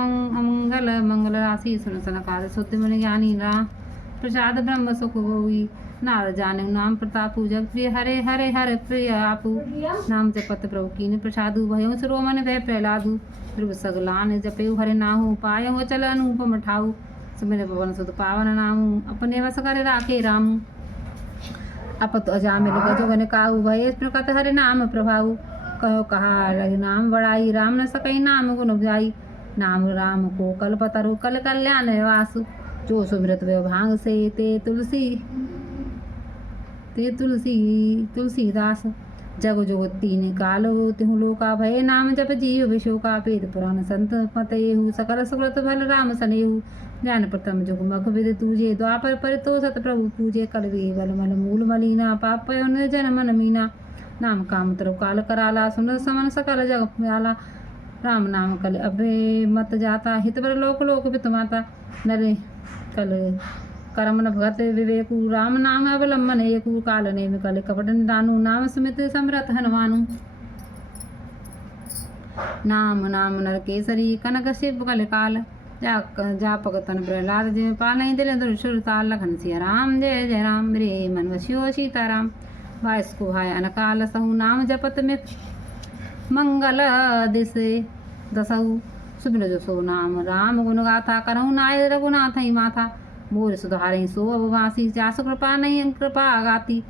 अमंगल मंगल राशि सुन सनकाद शुद्ध मन ज्ञानी राम प्रसाद ब्रह्म सुख होई नार जाने नाम प्रताप जग प्रिय हरे हरे हरे प्रिय आपू नाम जपत प्रभु कीन प्रसादु भयो सरो मन भय प्रहलादु ध्रुव सगलान जपयु हरे नाहु पाय हो चल अनुपम ठाऊ सुमिर पवन सुत पावन नामु अपने वस करे राखे रामु अपत अजामिल गजगन काहू भय प्रकट हरे नाम प्रभाऊ कहो कहा लगे नाम बड़ाई राम न सकई नाम गुण जाई नाम राम को कल्पतरु कल कल्याण वासु जो सुमिरत भांग से ते तुलसीदास जग जुग तीन काल तिहु लोका भय नाम जप जीव विशोका वेद पुराण संत पतेहु सकल सुकृत भल राम सनेहु ज्ञान प्रथम जुग मख विद तुझे द्वापर परितो सत प्रभु पूजे कलवे बल मल मूल मलीना पाप जन मन मीना नाम काम तरु काल कराला सुन समन सकल जग प्याला राम नाम कल अभे मत जाता हित बर लोक लोक पित माता नरे कल करम न भगत विवेकु राम नाम अवलंबन एकु काल नेम कल कपट निदानु नाम सुमित समरथ हनुमानु नाम नाम नर केसरी कनक शिव कल काल जापक तन प्रहलाद जय पाल दिल दुर ताल लखन सिया राम जय जय राम रे मन वश्यो सीताराम वायस को हाय अनकाल सहु नाम जपत में मंगल दिसे दसहु सुबिन जो सो नाम राम गुण गाथा करहु नाय रघुनाथ ही माथा मोर सुधारे सो अबवासी जासु कृपा नहीं कृपा गाती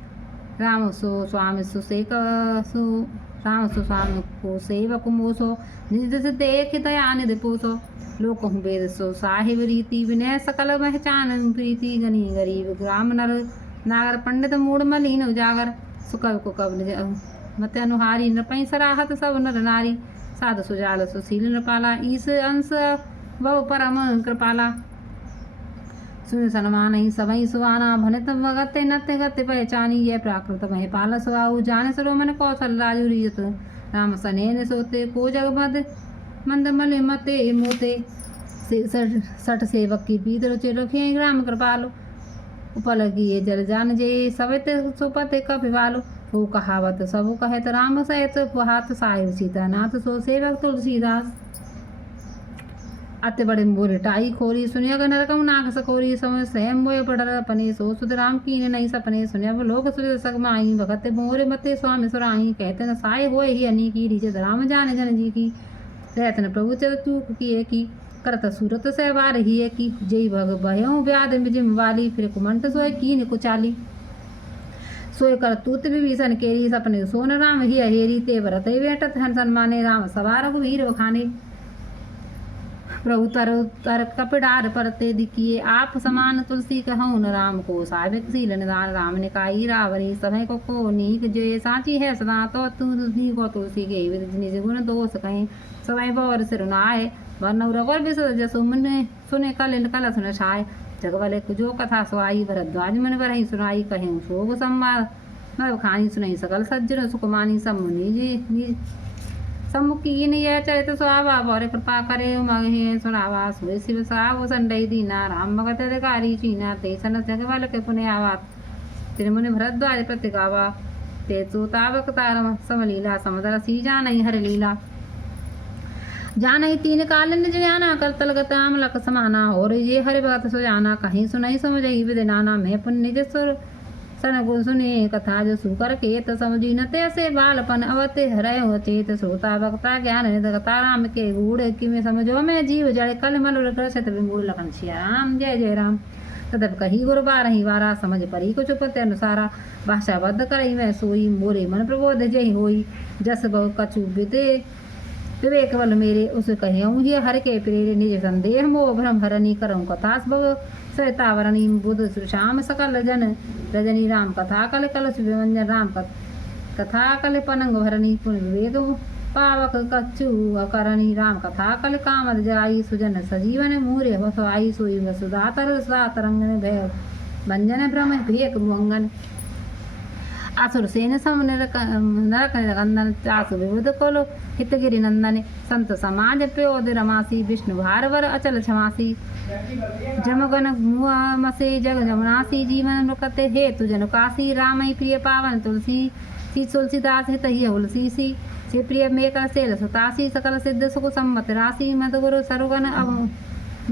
राम सो स्वामी सुसेक सु राम सु स्वामी को सेवक मोसो निज से देख दया निधि पोसो लोक वेद सो साहिब रीति विनय सकल पहचान प्रीति गनी गरीब ग्राम नर नागर पंडित मूड मलिन उजागर सुकव को कब निज मत अनुहारी नृपई सराहत सब नर नारी साधु सुजाल सुशील नृपाला ईस अंश बहु परम कृपाला सुन सनमान ही सबई सुहाना भनित भगते नत्य गति पहचानी ये प्राकृत मह पाल सुहाऊ जाने सरो मन कौशल राजु रियत राम सनेन सोते को जग मद मंद मल मते मोते सठ सेवक की पीत रुचि रखे ग्राम कृपालो उपल किए जल जान जे सवित सुपते कपिवालो हो कहावत सब कहत राम सहित हाथ साहिब सीतानाथ सो सेवक तुलसीदास अति बड़े मोर टाई खोरी सुनिया नरकम नाग सकोरी समय स्वयं मोय पढ़ अपने सो सुध राम कीन नहीं सपने सुनिया लोक सुर सगमाई भगत मोरे मते स्वामी सुराई कहते न साय होए ही अनी की रिजत राम जाने जन जी की रहत न प्रभु चल चूक किए की करत सूरत से वार ही की जय भग भयो व्याध जिम वाली फिर कुमंट सोए कीन कुचाली सोए कर तूत विभीषण केरी सपने सोन राम ही हेरी ते भरत बेटत हन सन्माने राम सवार वीर बखाने प्रभु तर तर कपिडार परते दिखिए आप समान तुलसी कहूँ न राम को साविक शील निदान राम ने काई रावरी समय को नीक जो साची है सदा तो तुलसी को तुलसी के निज गुण दोष कहें समय बौर सिर नाय वरन रघुवर विशद जसु मन सुने कल कल सुन छाय जगवले जो कथा सुहाई भरद्वाज मन बरही सुनाई कहें शोभ संवाद मैं खानी सुनई सकल सज्जन सुकुमानी समुनि जी सम्मुखीन यह चरित सुहावा और कृपा करे मगे सुनावा सुय शिव साव संडई दीना राम भगत अधिकारी चीना ते सन जगवल के पुण्य आवात तिरुमुनि भरद्वाज प्रतिगावा ते चोतावक तारम समलीला समदर सी जानई हर लीला जानई तीन काल निज जाना करतल गताम लक समाना और ये हरि भगत सुजाना कहीं सुनई समझई विद नाना मैं पुण्य निज सुर सन गुण सुने कथा जो सुकर के तो समझी न तैसे बालपन अवते हरय हो चेत श्रोता वक्ता ज्ञान निधता राम के गूढ़ कि में समझो मैं जीव जड़ कल मल ग्रसित विमूढ़ लखन सिया राम जय जय राम तदप कही गुर बारही वारा समझ परी कुछ पते अनुसारा भाषा बद्ध करई मैं सोई मोरे मन प्रबोध जय होई जस बहु कछु बिते विवेक बल मेरे उस कहूँ ही हर के प्रेरे निज संदेह मोह भ्रम हरणी करऊँ कथास भव सहितावरणी बुध श्याम सकल जन रजनी राम कथा कल कल सुव्यंजन राम कथा कल पनंग भरणी पुण्य विवेक पावक कच्चु करणी राम कथा कल कामद जाई सुजन सजीवन मूर्य वसवाई सोई वसुदातर सातरंगन भय भंजन भ्रम भेक भुअंगन आसुर सेन सम नरक नंदन चासु विबुध कोलो हितगिरि नंदन संत समाज प्रयोद रमासी विष्णु भारवर अचल क्षमासी जमगन मसे जग जमुनासी जीवन मृकते हेतु जनुकासी रामई प्रिय पावन तुलसी श्री तुलसीदास हित ही हुलसी सी श्री प्रिय मेक सेल सुतासी सकल सिद्ध सुख सम्मत राशि मद गुरु सरुगन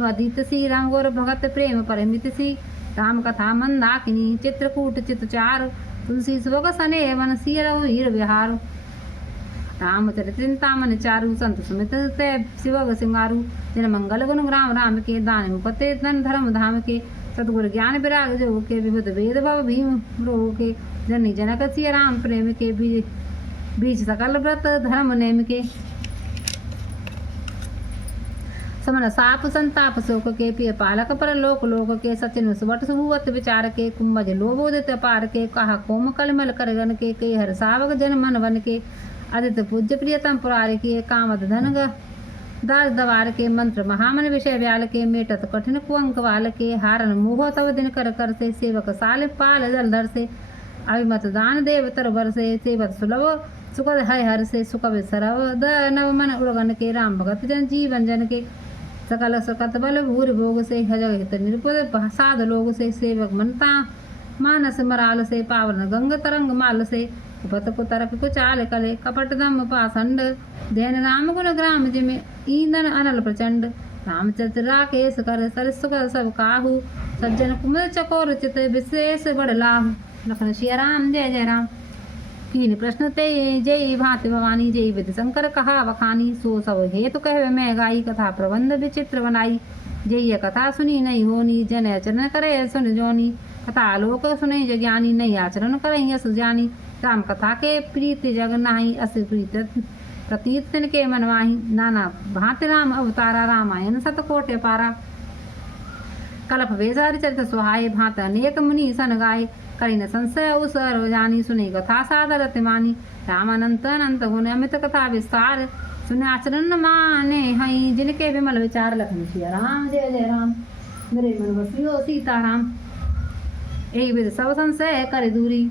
अदित सी राम गुरु भगत प्रेम परमित सी राम कथा मंदाकिनी चित्रकूट चित चार तुलसी सुभग सने वन सिर हीर विहार रामचरित चिंतामन चारु संत सुमित ते शिवग सिंगारू जिन मंगल गुण ग्राम राम के दान मुपते धन धर्म धाम के सतगुरु ज्ञान विराग जो के विभुत वेद भव भीम रोह के जनी जनक सिय राम प्रेम के बीच सकल व्रत धर्म नेम के समन साप संताप शोक के प्रिय पालक पर लोक लोक के सचिन सुबट सुभुवत विचार के कुंभज लोभोदित पार के कहा कोम कलमल करगन के हर सावक जन मन वन के आदित्य पूज्य प्रियतम पुरारे के कामद धन दास दवार के मंत्र महामन विषय व्याल के मेटत कठिन कुअंक वाल के हारन मोह तव दिन कर से सेवक साल पाल जलधर से अभिमत दान देव तरबर से सेवत सुलभ सुखद हय हर से सुख विसरव द नव मन उड़गन के राम भगत जन जीवन जन के सकल सकत बल भूर भोग से हजग हित निरुपद साध लोग से सेवक मनता मानस मराल से पावन गंग तरंग माल से उपत को तरक को चाल कले कपट दम पाखंड दैन राम गुण ग्राम जिमे ईंधन अनल प्रचंड रामचरित राकेश कर सरस कर सब काहू सज्जन कुमद चकोर चित विशेष बड़ लाभ लखन श्री राम जय जय राम कीन प्रश्न ते जय भांति भवानी जय विद शंकर कहा बखानी सो सब हेतु कहवे मैं गाई कथा प्रबंध विचित्र बनाई जय कथा सुनी नहीं होनी जन आचरण करे सुन जोनी कथा आलोक सुने ज्ञानी नहीं आचरण करे यस जानी राम कथा के प्रीति जग नाही अस प्रीत प्रतीत तिन के मनवाही नाना भांति राम अवतारा रामायण सतकोट पारा कलप वेसारि चरित सुहाय भांत अनेक मुनि सन गाय करी न संशय उस जानी सुने कथा सादर अतिमानी राम अनंत अनंत गुण अमित कथा विस्तार सुने आचरण माने हई जिनके विमल विचार लखन श्री राम जय जय राम मेरे मन बसियो सीताराम एक विध सब संशय करे दूरी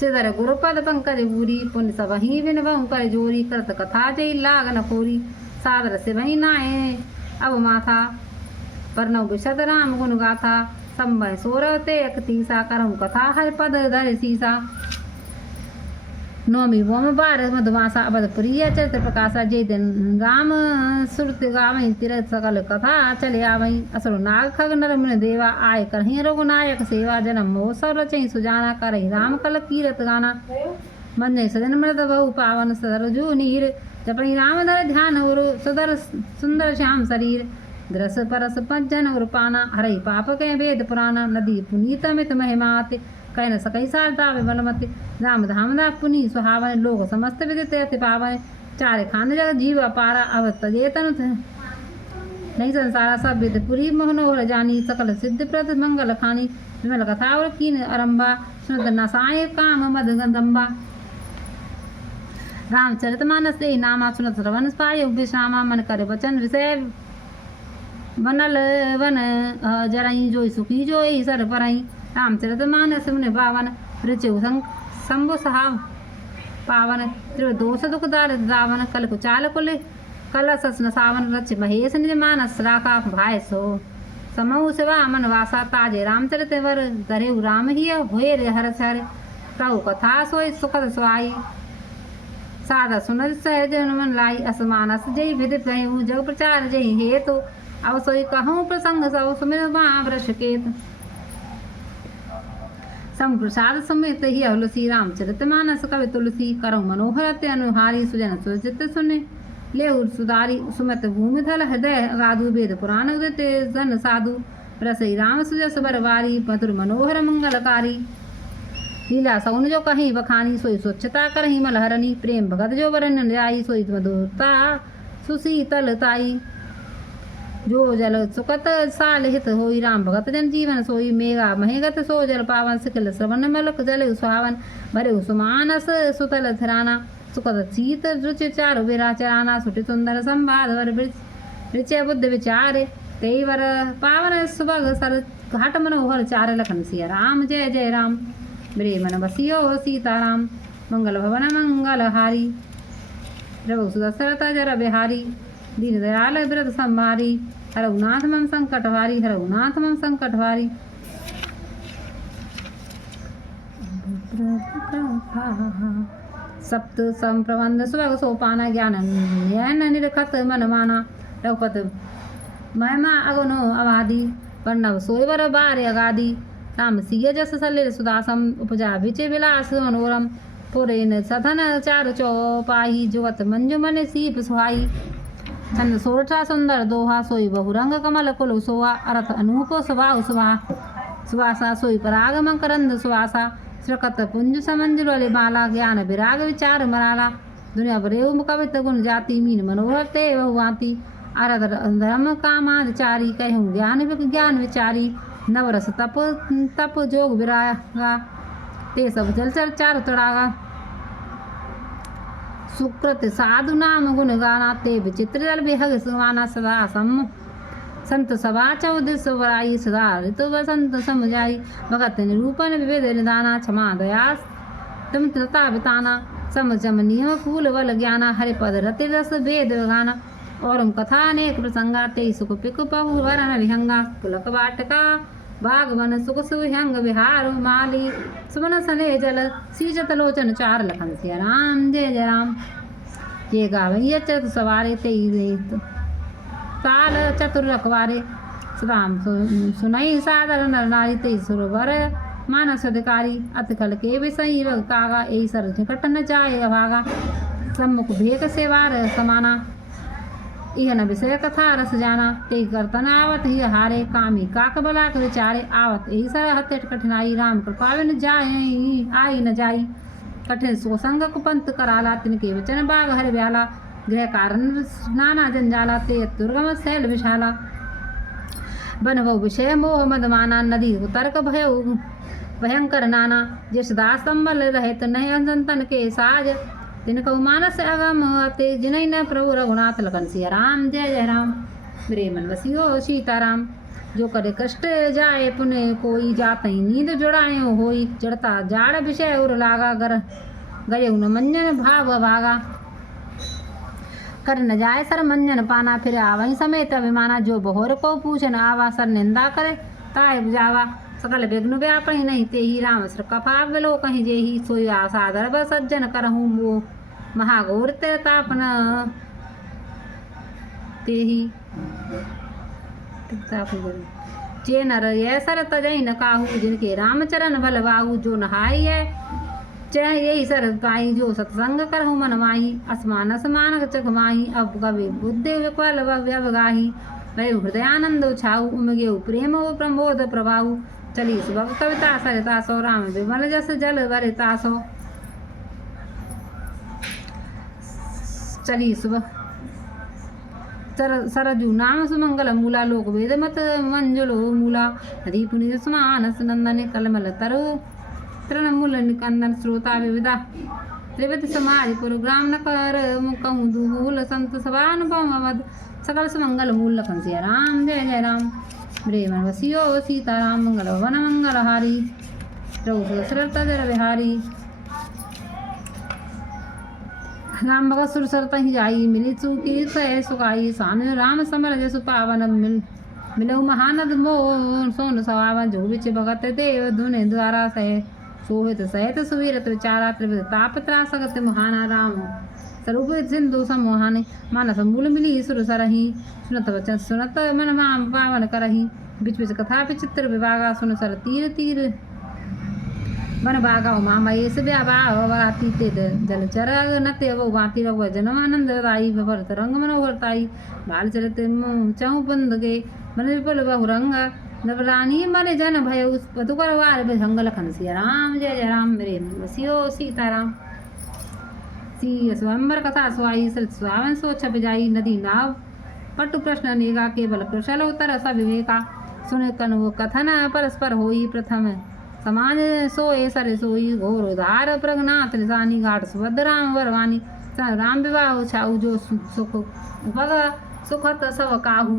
सिधर गुरुपद पंकज बूरी पुण्य सब ही बिन बहु कर जोरी करत कथा जय लागन पूरी सादर से वही नाए अब माथा पर नौ विशद राम गुण गाथा संभय सोरते एक तीसा करम कथा हर पद धर सीसा नौमी वोम बार मधुमासा अवध प्रिय चरित प्रकाशा जय दिन राम सुरत गावई तीरथ सकल कथा चले आवई असुर नाग खग नर मुनि देवा आय करहि रघुनायक सेवा जन्म मोह सब रचई सुजाना करहि राम कल कीरत गाना मन सजन मृद बहु पावन सदर जो नीर जपहि राम धर ध्यान उर सुदर सुंदर श्याम शरीर द्रस परस पंजन उर पाना हरई पाप के वेद पुराना नदी पुनीत अमित महिमात कह न सकई सारता बलमति राम धाम दा पुनि सुहावन लोक समस्त विदित अति पावन चारे खान जग जीव अपारा अव तजे तनु नहीं संसारा सब विद पुरी मोहनोहर जानी सकल सिद्ध प्रद मंगल खानी विमल कथा और कीन अरंबा सुनत नसाय काम मद गंदम्बा रामचरित मानस ते नामा सुनत श्रवण पाय विश्रामा मन करे वचन विषय बनल वन जरई जोई सुखी जोई सर परई रामचरित मानस मुनि पावन ऋचु शंभु सहाव पावन त्रिदोष दुख दार रावण कल कुचाल कुल कल ससन सावन रच महेश निज मानस राखा भाई सो समूह शिवा मन वासा ताजे रामचरित वर धरे राम ही होए रे हर हर कहु कथा सोई सुखद सुहाई सादा सुनद सहज मन लाई असमानस जय विदित कहूँ जग प्रचार जय हे तो अब सोई कहूँ प्रसंग सब सुमिर महावृष केत सम प्रसाद समेत ही तुलसी रामचरित मानस कवि तुलसी करौ मनोहर ते अनुहारी सुजन सुचित सुने ले सुधारी सुमत भूमि थल हृदय गादु वेद पुराण उदित जन साधु रसई राम सुजस बरवारी मधुर मनोहर मंगलकारी लीला सौन जो कहीं बखानी सोई स्वच्छता करही मलहरनी प्रेम भगत जो वरन न्यायी सोई मधुरता सुशीतलताई जो जल सुकत साल हित होई राम भगत जन जीवन सोई मेगा महेगत सो जल पावन सिकल श्रवण मलक जल सुहावन भरे सुमानस सुतल धराना सुखद शीत रुचि चारु विरा चराना सुटि सुंदर संवाद वर वृच बुद्ध विचार कई वर पावन सुभग सर घाट मनोहर चार लखन सिया राम जय जय राम मेरे मन बसियो सीताराम मंगल भवन मंगलहारी रघु सुदशरथ जर बिहारी दीन दयाल व्रत संभारी रघुनाथ मम संकट हारी रघुनाथ मम संकट हारी सप्त संप्रबंध सुभग सोपान ज्ञान न्यान निरखत मन माना रघुपत महिमा अगुनो अवादि वर्णव सोयवर बार अगादि राम सिय जस सलिल सुदासम उपजा विचे विलास मनोरम पुरेन सधन चार चौपाही जुगत मंजु मन सीप सुहाई छंद सोरठा सुंदर दोहा सोई बहुरंग कमल कुल सोहा अरथ अनूप स्वभाव सुवासा सोई पराग मकरंद सुवासा श्रकत पुंज समंजुल वाले माला ज्ञान विराग विचार मराला दुनिया बरेव कवित गुण जाति मीन मनोहर ते बहुवाती अरथ धर्म कामाचारी कहूँ ज्ञान विज्ञान विचारी नवरस तप जोग विरागा ते सब जलचर चार तड़ागा सुकृत साधु नाम गुण गाना ते विचित्र जल विहग सुवाना सदा सम संत सभा चौदिस वराई सदा ऋतु बसंत समझाई भगत निरूपण विविध निदाना क्षमा दया तुम तृता बिताना समझम नियम फूल बल ज्ञाना हरि पद रति रस वेद गाना और कथा अनेक प्रसंगा ते सुख पिक पहु वरण विहंगा पुलक वाटका बाग वन सुख सुहंग विहार माली सुमन सने जल सीजत लोचन चार लखन सिया राम जय जय राम ये गावैया चतु सवारे ते काल चतुर रखवारे राम सुनई सादर नर नारी ते सुरवर मानस अधिकारी अतकल के विषयी कागा यही सर निकट न जाए अभागा सम्मुख भेक सेवार समाना यह न विषय कथा रस जाना ते कर्तन आवत ही हारे कामी काक बलाक विचारे आवत यही सर हत्य कठिनाई राम कृपा न जाए आई न जाई कठिन सोसंग कुपंत कराला तिनके वचन बाग हर ब्याला गृह कारण नाना जंजाला ते दुर्गम शैल विशाला बन वो विषय मोह मदमाना नदी तर्क भय भयंकर नाना जिस दास संबल रहे तो नहीं संतन के साज तिनको मानस अगम अते जिन्हें न प्रभु रघुनाथ लखन सिया राम जय जय राम मेरे मन बसियो सीताराम जो करे कष्ट जाए पुण्य कोई जात ही नींद जुड़ाए होई जड़ता जाड़ विषय उर लागा गर गये उन मंजन भाव भागा कर न जाए सर मंजन पाना फिर आवही समेत अभिमाना जो बहोर को पूछन आवा सर निंदा करे ताय बुझावा सकल विघ्न व्यापी नहीं ते ही राम सर कफा विलो कहीं जे ही सोई सादर व सज्जन करहूँ वो महाघोर ते तापन ते ही जे नर ये सर तजई न काहू जिनके रामचरण भल बाहू जो नहाई है चाहे यही सर पाई जो सत्संग करहु मन माही असमान असमान चख माही अब कवि बुद्धि विकल व्यवगाही वह हृदयानंद छाऊ उमगे प्रेम हो प्रमोद प्रभाऊ चली सुबह कविता सरिता सो राम विमल जस जल वरिता सो चली सुबह सरजू नाम सुमंगल मूला लोक वेद मत मंजुलो मूला हरि पुनि समान नंदन कलमल तरु तृणमूल निकंदन श्रोता विविधा त्रिविध समाज प्रोग्राम न कर कहूँ दूल संत सभानुभव मद सकल सुमंगल मूल लखन सिया राम जय जय राम मेरे मन बसियो सीताराम मंगल वन मंगल हारी रघु सरता जर बिहारी राम भगत सुर सरता ही जाई मिली चूकी सह सुखाई सान राम समर जसु पावन मिलो महानद मोह सोन सवावन जो बिच भगत देव धुने द्वारा सह सोहित सहित सुवीरत विचारा त्रिविध ताप त्रासगत मुहाना राम स्वरूप सिंधु समोहाने मानस मूल मिली सुर सरही सुनत वचन सुनत मन माम पावन करही बिच बिच कथा विचित्र विभागा सुन सर तीर तीर वन भागा उमा महेश व्यावाती ते जल चर नते वो भांति रघु जन्म आनंद राई भरत रंग मनोहरताई बाल चरित चहु बंद के मन विपुल बहुरंग नवरानी मरे जन भय उस पतुकर वार भंग लखन सिया राम जय जय राम मेरे बसियो सीताराम सी स्वयंवर कथा सुहाई स्वावन सो छप जाई नदी नाव पटु प्रश्न नेगा केवल कुशल उत्तर सविवेका सुन कन वो कथन परस्पर होई प्रथम समाज सोए सर सोई घोर उधार प्रगनाथ निशानी घाट सुभद्र राम वरवानी राम विवाह छाऊ जो सुख भग सुखत सब काहू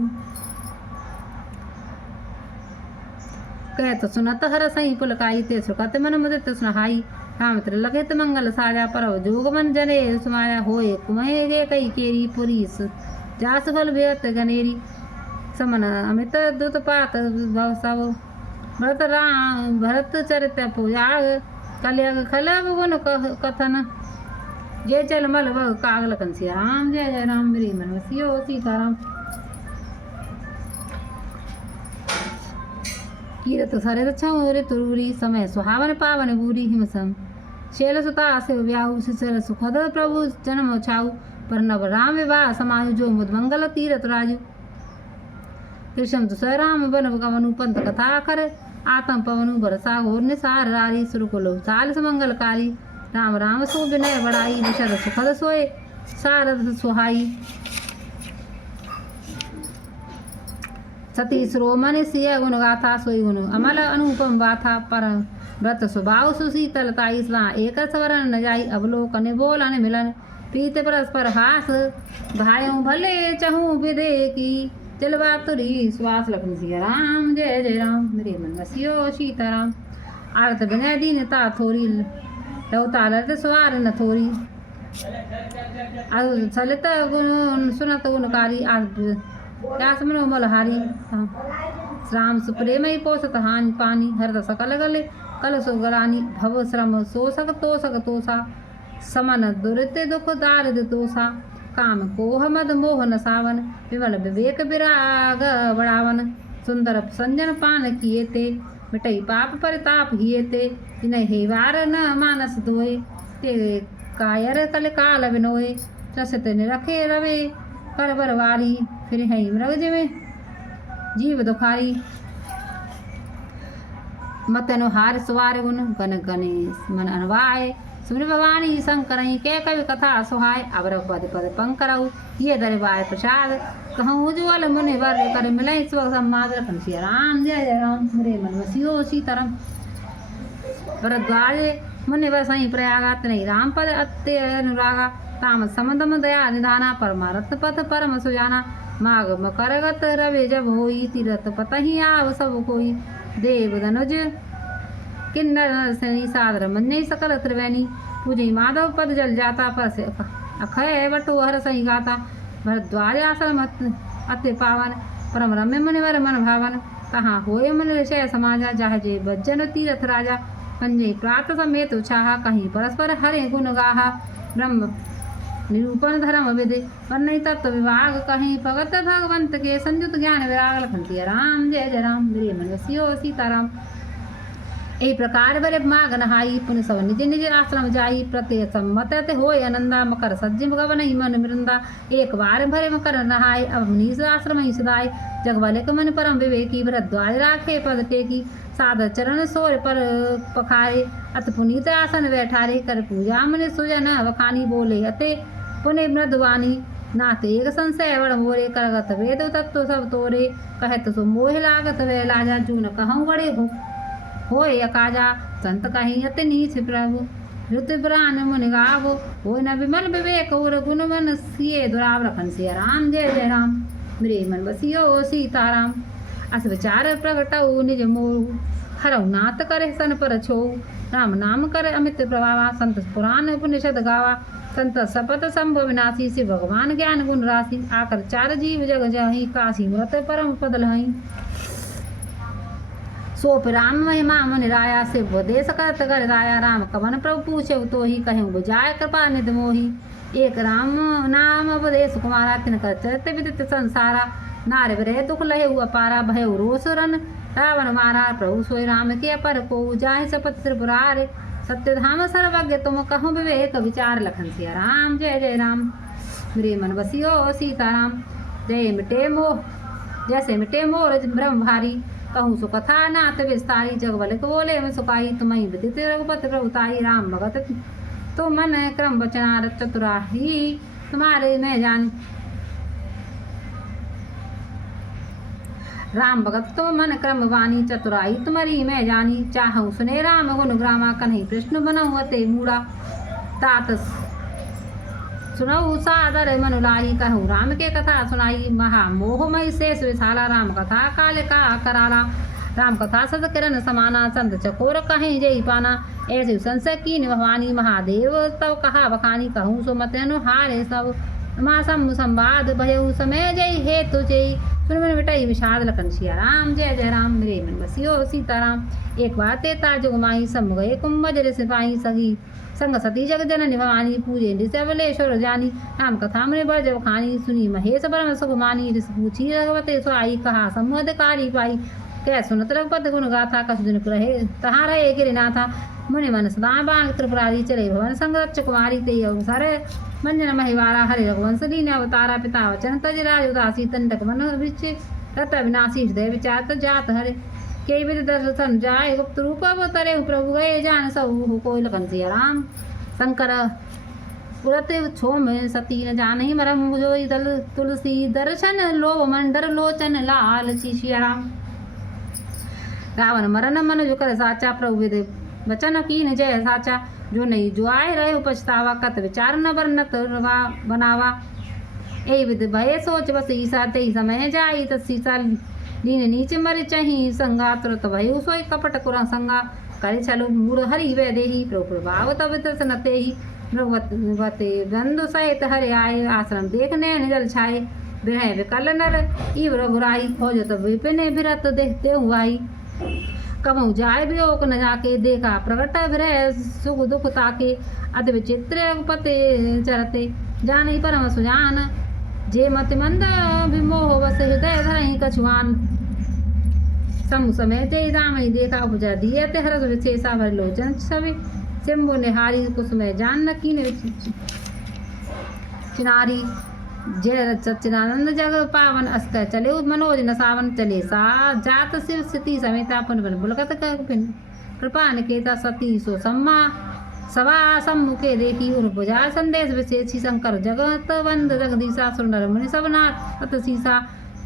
कह तो सुनत हर सही पुलकाई ते सुखत मन मुदित सुनहाई राम त्रिलखित मंगल साजा परव जोग मन जने सुमाया होए कुमहे गे कई केरी पुरीस जास फल बेत गनेरी समन अमित दुत पात भव सब भरत राम भरत चरित पुजाग कलयुग खलब गुण कथन जय चल मल वह काग लखन सिया राम। जय जय राम मेरे मन वसियो सीताराम। कीरत सरे रे तुरी समय सुहावन पावन बूरी हिमसम शैल सुता से व्याहु शिशर सुखद प्रभु जन्म छाऊ पर नव राम विवाह समायु जो मुद मंगल तीरथ राजू। कृष्ण दुसर राम बन कवनु पंथ कथा कर आतम पवनु बरसा घोर निसार रारी सुरकुलो चालिस मंगलकारी राम राम सो विनय बड़ाई विशद सुखद सोए सारद सुहाई। सती श्रोमणि सिय गुण गाथा सोई गुण अमल अनुपम गाथा पर व्रत स्वभाव सुशीतलताई स्वा एक स्वरण न जाई अवलोकन बोलन मिलन पीत परस्पर हास भाइयों भले चहूँ विदे की जलवा तुरी श्वास लखन सिया राम। जय जय राम मेरे मन वसियो सीताराम। आरत विनय दीनता थोरी लवता ललित स्वार न थोरी सलित गुण सुनत गुणकारी व्यास मनो मलहारी राम सुप्रेमई पोषत हानि पानी हरद सकल गले कल सो गरानी भव श्रम सोसक तोषा समन दुरित दुख दारिद तोषा काम कोह मद मोह न सावन विमल विवेक विराग बढ़ावन सुंदर संजन पान किए ते मिटई पाप परिताप हिए ते इन्हें हेवार न मानस धोए ते कायर कल काल बिनोए रसत निरखे रवे कर बरवारी फिर है मृग जिमे जीव दुखारी मतनु हार सुवार गुण गण गणेश मन अनवाय सुन भवानी शंकर के कवि कथा सुहाय अवर पद पद पंकरऊ ये दरबार प्रसाद कहूँ उज्ज्वल मुनि वर कर मिलई स्व सम्माद रखन सिया राम। जय जय राम मेरे मन वसियो सीताराम। भरद्वाज मुनि वर सही प्रयागात नहीं राम पद अत्य अनुरागा ताम समदम दया निधाना परमारथ पथ परम सुजाना माग मकरगत रवि जब होई तीरथ पतहि आव सब कोई देव धनुज किन्नर नरसैनी सादर मन्य सकल त्रिवेणी पूजई माधव पद जल जाता पर अखय वटो हर सही गाता भरद्वाज आश्रम अति पावन परम रम्य मुनिवर मन भावन कहाँ होय मन ऋषय समाजा जह जे बज्जन तीरथ राजा पंजय प्रात समेत उछाहा कहीं परस्पर हरे गुण गाहा ब्रह्म निरूपण धर्म विधि वर्णय तत्व विभाग कहीं भगत भगवंत के संयुत ज्ञान विराग लखन सिया राम। जय जय राम मेरे मन वसियो सीताराम। एहि प्रकार बरे माग नहाई पुन सब निज निज आश्रम जाई प्रत्यय सम्मत होय आनंदा मकर सज्जिम गवन मन मृंदा एक बार भरे मकर नहाय अब मनीष आश्रम ही सदाय जगवलिक मन परम विवेकी भरद्वाज राखे पद टेकी साध चरण सोर पर पखारे अत पुनीत आसन बैठारे कर पूजा मन सुजन वखानी बोले अते पुने मृदवानी नाथ एक संशय वड़ मोरे करगत वेद तत्व सब तोरे कहत सो मोह लागत वे लाजा जून कहूँ बड़े होय अकाजा संत कहीं अति नीच प्रभु ऋतु प्राण मुनि गावो हो न विमल विवेक और गुण मन सिए दुराव रखन सिया राम। जय जय राम मेरे मन बसियो सीताराम। अस विचार प्रगटऊ निज मोह हरऊ नाथ करे सन पर छो राम नाम करे अमित प्रभावा संत पुराण उपनिषद गावा संत सपत संभव विनाशी से भगवान ज्ञान गुण राशि आकर चार जीव जग जही काशी व्रत परम पद लही सोप राम महिमा मन राया से उपदेश करत कर राया राम कवन प्रभु पूछे तो ही कहूँ बुझाए कृपा निध मोही एक राम नाम उपदेश कुमारा तिन कर चरित विदित संसारा नार विरह दुख लहे अपारा भय रोष रन रावण मारा प्रभु सोई राम के पर को जाहि सपत त्रिपुरारे सत्यधाम सर्वज्ञ तुम कहूँ विवेक विचार लखन सिया राम। जय जय राम मेरे मन बसियो सीताराम। जय मिटे मोह जैसे मिटे मोर ब्रह्म भारी कहूँ सु कथा नाथ विस्तारी जगवलिक बोले में सुखाई तुम्हें विदित रघुपति प्रभुताई राम भगत तो मन क्रम वचना चतुराही तुम्हारे मैं जान राम भगत तो मन क्रम वाणी चतुराई तुम्हारी मैं जानी चाहूँ सुने राम गुण ग्रामा कन्हई कृष्ण बनऊ अते मूड़ा तात सुनऊ सादर मनुलाई कहूँ राम के कथा सुनाई महा मोहमय शेष विशाला राम कथा काल का कराला राम कथा सत किरण समाना संत चकोर कहीं जय पाना ऐसे संशय की भवानी महादेव तब कहा बखानी कहूँ सो मत अनुहारे सब माँ शंभु संवाद भयउ समय जय हेतु जय सुन मन मिटाई विषाद लखन सिया राम जय जय राम मेरे मन बसियो सीताराम। एक बार तेता जुग माही सम गए कुंभजर सिपाही सगी संग सती जग जननी भवानी पूजे निश्चलेश्वर जानी राम कथा मने बड़ जब खानी सुनी महेश परम सुख मानी ऋषि पूछी रघुपते सोई कहा सम्मोदकारी पाई कह सुनत रघुपति गुण गाथा कछु दिन रहे तहाँ रहे गिरिनाथा मुनि मन सदा बांग त्रिपुरारी चले भवन संग रक्ष कुमारी ते अवसरे मंजन महिवारा हरि रघुवंश दीन अवतारा पिता वचन तज राज उदासी तंडक मन विच रत विनाशी हृदय विचार त जात हरे के विद दर्शन जाय गुप्त रूप अवतरे प्रभु गए जान सब कोई लखन सिया राम शंकर उड़त छो में सती न जान मरम जोई दल तुलसी दर्शन लोभ मन डर लोचन लाल सिया राम। रावण मरन मन जो कर साचा प्रभु विद वचन कीन जय साचा जो नहीं जो आए रहे पछतावा कत विचार न बरनत बनावा ए विद भय सोच बस ईसा ते समय जाई त सीसा लीन नीच मर चही संगा तुरत भय सोई कपट कुर संगा करे चलो मूड हरि वे देही प्रभु प्रभाव तब दर्शन तेहि भगवते बंधु सहित हरे आए आश्रम देखने निजल छाए बिरह विकल नर इव रघुराई खोज तब विपिन बिरत देखते हुआई कबहु जाय वियोग न जाके देखा प्रगट विरह सुख दुख ताके अति विचित्र पते चरते जानी परम सुजान जे मति मंद विमोह बस हृदय धरहि कछुआन समूह समय ते दामई देखा उपजा दिए ते हरस विशेषा भर लोचन छवि सिंबु निहारी कुसुमय जान कीन चिनारी जय सच्चिदानंद जग पावन अस्कर चले मनोज न सावन चले सा जात शिव स्थिति समेत अपन बन बुलकत कृपा निकेता सती सो सम्मा सवा सम्मुखे देखी उर बुझा संदेश विशेषी शंकर जगत वंद जगदीशा सुंदर मुनि सबनाथ अत सीसा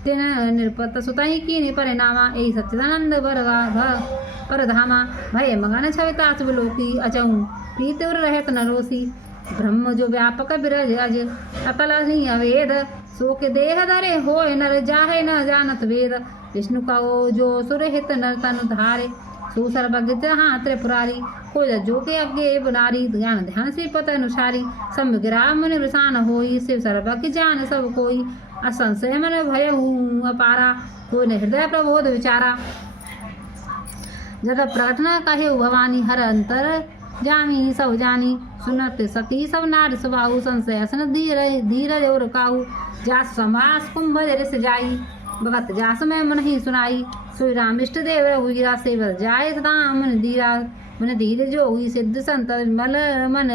तिन निरपत सुतहि कीनि परिणामा एहि सच्चिदानंद बरगा पर धामा भय मगन छविता सुलोकी अचऊ प्रीत उर रहत नरोसी ब्रह्म जो व्यापक बिरज अज अकल ही अवेद सो के देह धरे होय नर जाहे न जानत वेद विष्णु का ओ जो सुरहित नर तनु धारे सो सर्वज्ञ जहाँ त्रिपुरारी को जो के अज्ञे बुनारी ज्ञान ध्यान से पत अनुसारी समग्रा मन विषान होई शिव सर्वज्ञ जान सब कोई असंशय मन भय अपारा कोई न हृदय प्रबोध विचारा जब प्रार्थना कहे भवानी हर अंतर जामी सब जानी सुनत सती सब नार स्वभाव संशय असन धीरज और काऊ जास समास कुंभ ऋष जाई भगत जास में मन ही सुनाई श्री राम इष्ट देव रघुवीरा सेव जाय सदा मन धीरा मन धीर जो हुई सिद्ध संत मल मन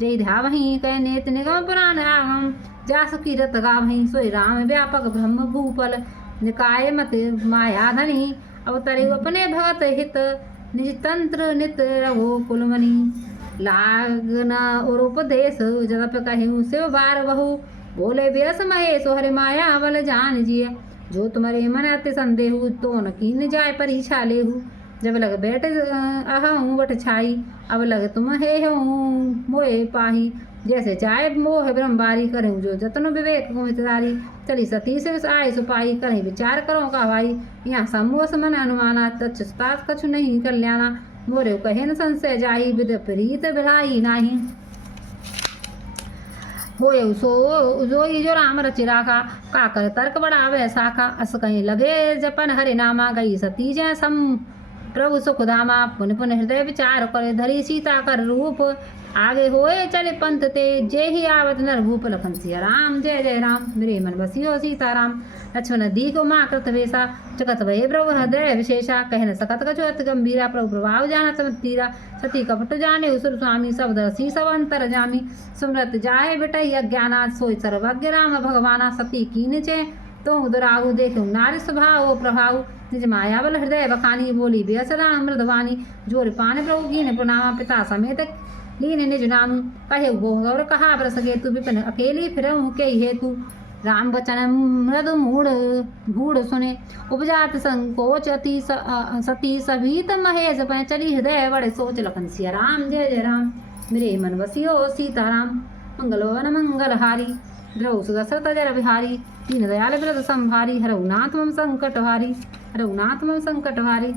जय ध्या वहीं कह नेत निगम पुराण आगम जास कीरत गा वहीं सोई राम व्यापक ब्रह्म भूपल निकाय मत माया धनी अवतरे अपने भगत हित निज तंत्र नित रघु कुलमणि लागन और उपदेश जगत कहूँ शिव बार बहु बोले व्यस महेश हरि माया बल जान जिय जो तुम्हारे मन अति संदेहु तो न कीन जाय परीक्षा लेहु जब लग बैठ अहूँ बट छाई अब लग तुम हे मोहे पाही जैसे चाय मोह ब्रह्मबारी करूँ जो जतन विवेक को मितदारी चली सती से आय सुपाई करें विचार करो का भाई यहाँ समूह समन अनुमाना तत्तास कछु नहीं कल्याणा मोरे कहे न संशय जाई विद प्रीत बिलाई नाही हो सो जो राम रचि राखा का कर तर्क बढ़ावे शाखा अस कहीं लगे जपन हरि नामा गई सती जय सम प्रभु सुख धामा पुन पुन हृदय विचार करे धरी सीता कर रूप आगे होए चले पंथ ते जय ही आवत नर भूप लखन सिया राम जय जय राम मेरे मन बसियो सीताराम लक्ष्मण दी को माँ कृत वेशा जगत भय प्रभु हृदय विशेषा कहन सकत कछु अति गंभीरा प्रभु प्रभाव जाना समतीरा सती कपट जाने उसुर स्वामी सब दर्शी सब अंतर जामी सुमरत जाहे बेटई अज्ञाना सोई सर्वज्ञ राम भगवाना सती कीन चे तो दुराहु देखो नारी स्वभाव प्रभाव निज माया बल हृदय बखानी बोली व्यस राम मृदवानी जोर पान प्रभु कीन प्रणामा पिता समेत लीन निज नाम कहे गौर कहा बरस गे तू विपिन अकेली फिरऊँ के हेतु राम वचन मृद मूढ़ गूढ़ सुने उपजात संकोच अति सती सभीत महेश पै चली हृदय बड़े सोच लखन सिया राम जय जय राम मेरे मन बसियो सीताराम मंगलवन मंगलहारी द्रौ सुदशरथ जर बिहारी दीन दयाल व्रत संभारी हरउनाथ मम संकट भारी हरउनाथ मम संकट भारी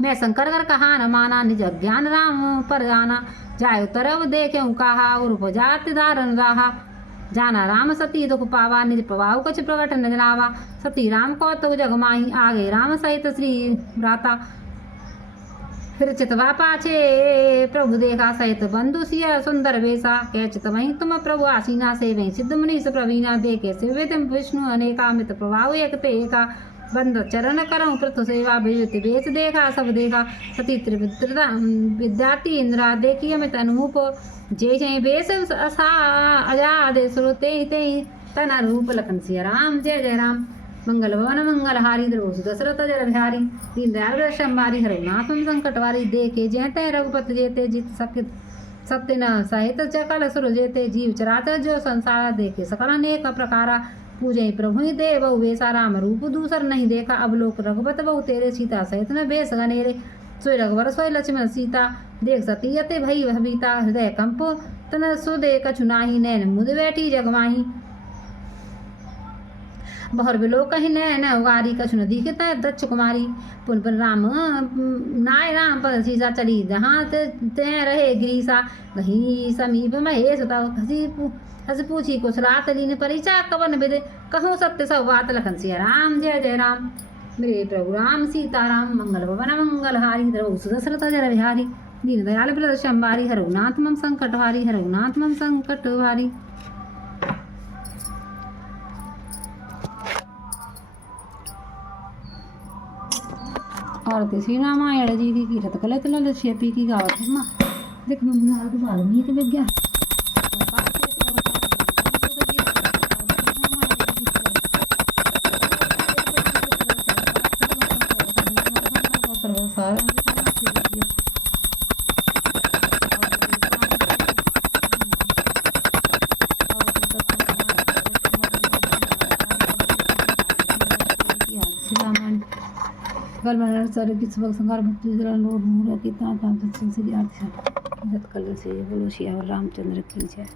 मैं शंकर कर कहा न माना निज ज्ञान राम पर जाना जाय तरव देखे कहा और उपजात दारन राहा जाना राम सती दुख पावा, निज प्रभाव कछ प्रगट न जनावा। सती राम कौतुक जग माही, आगे राम सहित श्री भ्राता। फिर चितवा पाछे प्रभु देखा, सहित बंधु सिया सुंदर वेशा। कह चित वही तुम प्रभु आसीना, से वही सिद्ध मुनीष प्रवीणा। देखे शिव विष्णु अनेका, मित प्रभाव एक ते एका। बंद चरण करऊँ पृथु सेवा, विभूति वेश देखा सब देखा। सती त्रिविद्या विद्यार्थी इंद्रा, देखी अमित अनूप। जे जय वेश असा अजाद, श्रोते ते तन रूप। लखन सिया राम जय जय राम, मंगल भवन मंगल हारी। द्रवसु दशरथ जय बिहारी, दीन दयाल शंबारी। हरनाथ संकटवारी, देखे जय तय रघुपति जेते। जित सकित सत्य न सहित सकल सुर जेते। जीव चराचर जो संसार, देखे सकल अनेक प्रकारा। पूजय प्रभु देव वेसा, राम रूप दूसर नहीं देखा। अब लोक रघुपत बहु तेरे, सीता सहित न बेस गनेरे। सोई रघुवर सोई लक्ष्मण सीता, देख सती यते भई भविता। हृदय कंप तन सुदे कछु नाही, नैन मुद बैठी जगमाही। बहुर बिलो कही नैन उगारी, कछु न दिखत दक्ष कुमारी। पुन पुन राम नाय राम पद सीसा, चली जहाँ ते रहे गिरीसा। वही समीप महेश तव, हस पूछी कुशलात लीन। परिचा कवन विद, कहूँ सत्य सब बात। लखन सिया राम जय जय राम, मेरे प्रभु राम सीताराम। मंगल भवन मंगल हारी, द्रवसु दशरथ जय बिहारी। दीन दयाल प्रद शंबारी, हरहुनाथ मम संकट हारी। हरहुनाथ मम संकट हारी। और श्री रामायण जी की कीरत कलत ललस्यपी की गावत है माँ। देख मम्मी वाल्मीकि विज्ञान संगार भक्ति कितना कलर से बोलो श्री रामचंद्र की जय।